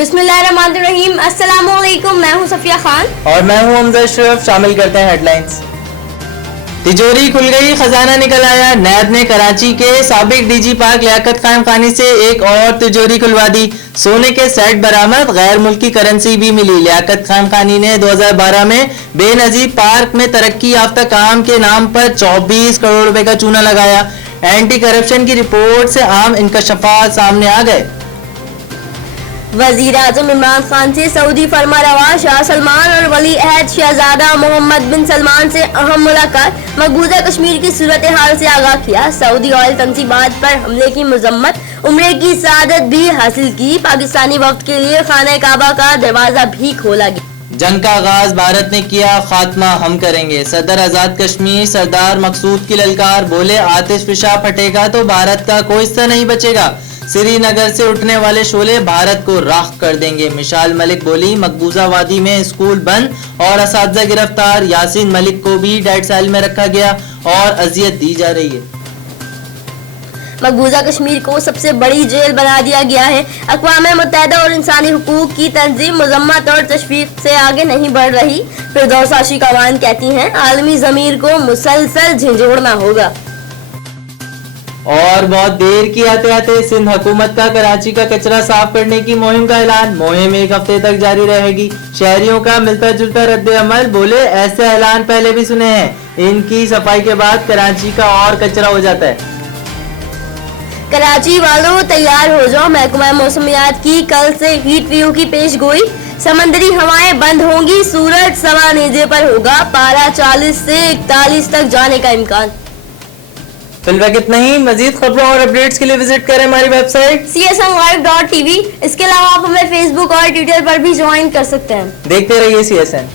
बिस्मिल्लाहिर्रहमानिर्रहीम। अस्सलामुअलैकुम। मैं हूं सफिया खान और मैं हूं हमजा अशरफ। शामिल करते हैं हेडलाइंस। तिजोरी खुल गई, खजाना निकल आया। नैब ने कराची के साबिक डीजी पाक लियाकत खान खानी से एक और तिजोरी खुलवा दी। सोने के सेट बरामद, गैर मुल्की करेंसी भी मिली। लियाकत खान खानी ने 2012 में बेनजीर पार्क में तरक्की याफ्ता काम के नाम पर 24 करोड़ रुपए का चूना लगाया। एंटी करप्शन की रिपोर्ट से आम इंकशाफात सामने आ गए। वजीर आजम इमरान खान से सऊदी फरमारवा शाह सलमान और वली अहद शहजादा मोहम्मद बिन सलमान से अहम मुलाकात। मकबूजा कश्मीर की सूरत हाल से आगाह किया। सऊदी ऑयल तंसीबात पर हमले की मजम्मत, उम्रे की सआदत भी हासिल की। पाकिस्तानी वक्त के लिए खाने काबा का दरवाजा भी खोला गया। जंग का आगाज भारत ने किया, खात्मा हम करेंगे। सदर आजाद कश्मीर सरदार मकसूद की ललकार, बोले आतिश फिशा फटेगा तो भारत का कोई हिस्सा नहीं बचेगा। श्रीनगर से उठने वाले शोले भारत को राख कर देंगे। मिसाल मलिक बोली, मकबूजा वादी में स्कूल बंद और असातिज़ा गिरफ्तार। यासीन मलिक को भी डेड सेल में रखा गया और अजियत दी जा रही है। मकबूजा कश्मीर को सबसे बड़ी जेल बना दिया गया है। अक़वाम मुत्तहिदा और इंसानी हुकूक की तंजीम मजम्मत और तशवीक से आगे नहीं बढ़ रही। फिरदौस आशी कवान कहती हैं, आलमी ज़मीर को मुसलसल झंझोड़ना होगा। और बहुत देर की आते आते सिंध हुकूमत का कराची का कचरा साफ करने की मुहिम का ऐलान। मुहिम एक हफ्ते तक जारी रहेगी। शहरियों का मिलता जुलता रद्द अमल, बोले ऐसे ऐलान पहले भी सुने हैं। इनकी सफाई के बाद कराची का और कचरा हो जाता है। कराची वालों तैयार हो जाओ, महकमा मौसमियात की कल से हीट वेव की पेश गोई। समंदरी हवाएं बंद होंगी, सूरज सवा नेजे पर होगा। पारा 40 से 41 तक जाने का इम्कान। फिलहाल इतना ही। मजीद खबरों और अपडेट्स के लिए विजिट करें हमारी वेबसाइट csnlive.tv। इसके अलावा आप हमें फेसबुक और ट्विटर पर भी ज्वाइन कर सकते हैं। देखते रहिए CSN।